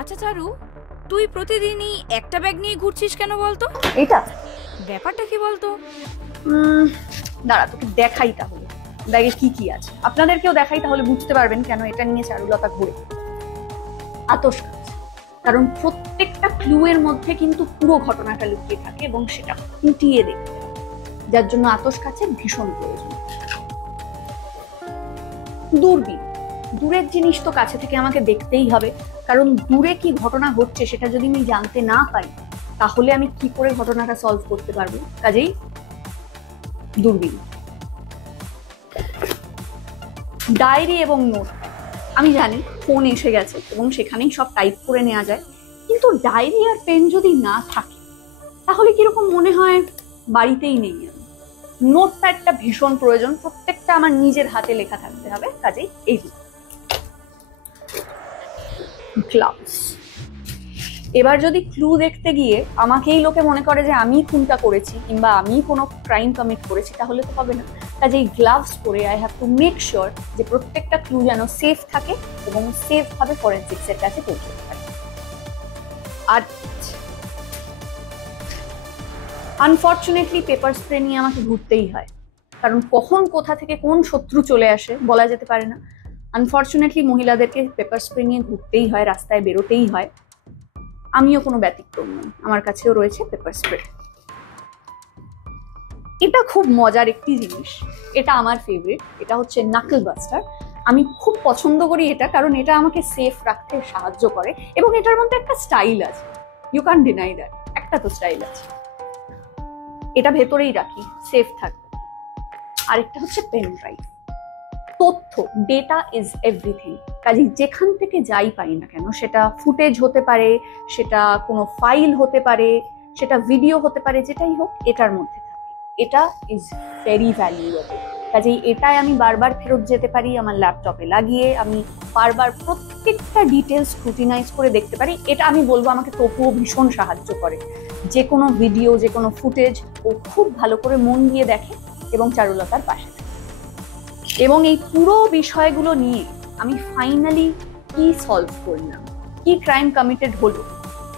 আচ্ছা চারু, তুই প্রতিদিনই একটা ব্যাগ নিয়ে ঘুরছিস কেন বলতো? এটা ব্যাপারটা কি বলতো? দাঁড়া তোকে দেখাই তাহলে ব্যাগে কি কি আছে, আপনাদেরকেও দেখাই তাহলে বুঝতে পারবেন কেন এটা নিয়ে চারুলতা ঘুরে। আতশ কাচ, কারণ প্রত্যেকটা ক্লু এর মধ্যে কিন্তু পুরো ঘটনাটা লুকিয়ে থাকে এবং সেটা খুঁটিয়ে দেখতে হবে, যার জন্য আতশ কাচের ভীষণ প্রয়োজন। দূরবীন, দূরের জিনিস তো কাছে থেকে আমাকে দেখতেই হবে, কারণ দূরে কি ঘটনা ঘটছে সেটা যদি আমি জানতে না পারি তাহলে আমি কি করে ঘটনাটা সলভ করতে পারবো, কাজেই দূরবীন। ডায়েরি এবং নোট, আমি জানি ফোন এসে গেছে এবং সেখানেই সব টাইপ করে নেওয়া যায়, কিন্তু ডায়েরি আর পেন যদি না থাকে তাহলে কিরকম মনে হয় বাড়িতেই নেই আমি। নোট প্যাডটা ভীষণ প্রয়োজন, প্রত্যেকটা আমার নিজের হাতে লেখা থাকতে হবে, কাজেই এই গ্লাভস। এবার যদি ক্লু দেখতে গিয়ে আমাকেই লোকে মনে করে যে আমি খুনটা করেছি কিংবা আমি কোনো ক্রাইম কমিট করেছি তাহলে তো হবে না, কাজেই গ্লাভস পরে I have to make sure যে প্রত্যেকটা ক্লু যেন সেফ থাকে এবং সেফ ভাবে ফরেনসিক্সের কাছে পৌঁছতে পারে। আর আনফর্চুনেটলি পেপার স্প্রে নিয়ে আমাকে ঘুরতেই হয়, কারণ কখন কোথা থেকে কোন শত্রু চলে আসে বলা যেতে পারে না। আনফর্চুনেটলি মহিলাদেরকে পেপার স্প্রে নিয়ে ঘুরতেই হয়, রাস্তায় বেরোতেই হয়, আমিও কোনো ব্যতিক্রম নই, আমার কাছেও রয়েছে পেপার স্প্রে। এটা খুব মজার একটি জিনিস, এটা আমার ফেভারিট, এটা হচ্ছে নাকল বাস্টার। আমি খুব পছন্দ করি এটা, কারণ এটা আমাকে সেফ রাখতে সাহায্য করে এবং এটার মধ্যে একটা স্টাইল আছে, ইউ ক্যান ডিনাই দ্যাট, একটা তো স্টাইল আছে। এটা ভেতরেই রাখি, সেফ থাকবে। আরেকটা হচ্ছে পেন ড্রাইভ। তথ্য, ডেটা ইজ এভরিথিং, কাজে যেখান থেকে যাই পাই না কেন, সেটা ফুটেজ হতে পারে, সেটা কোনো ফাইল হতে পারে, সেটা ভিডিও হতে পারে, যেটাই হোক এটার মধ্যে থাকে। এটা ইজ ভেরি ভ্যালুয়েবল, কাজেই এটাই আমি বারবার ফেরত যেতে পারি আমার ল্যাপটপে লাগিয়ে, আমি বারবার প্রত্যেকটা ডিটেলস স্ক্রুটিনাইজ করে দেখতে পারি। এটা আমি বলবো আমাকে তবুও ভীষণ সাহায্য করে, যে কোনো ভিডিও, যে কোনো ফুটেজ ও খুব ভালো করে মন দিয়ে দেখে এবং চারুলতার পাশে। এবং এই পুরো বিষয়গুলো নিয়ে আমি ফাইনালি কি সলভ করলাম, কি ক্রাইম কমিটেড হলো,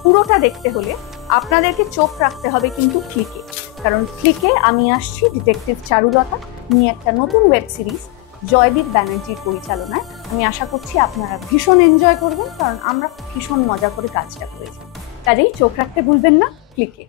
পুরোটা দেখতে হলে আপনাদেরকে চোখ রাখতে হবে কিন্তু ক্লিকে, কারণ ক্লিকে আমি আসছি ডিটেকটিভ চারুলতা নিয়ে একটা নতুন ওয়েব সিরিজ জয়দীপ ব্যানার্জির পরিচালনায়। আমি আশা করছি আপনারা ভীষণ এনজয় করবেন, কারণ আমরা ভীষণ মজা করে কাজটা করেছি, কাজেই চোখ রাখতে ভুলবেন না ক্লিকে।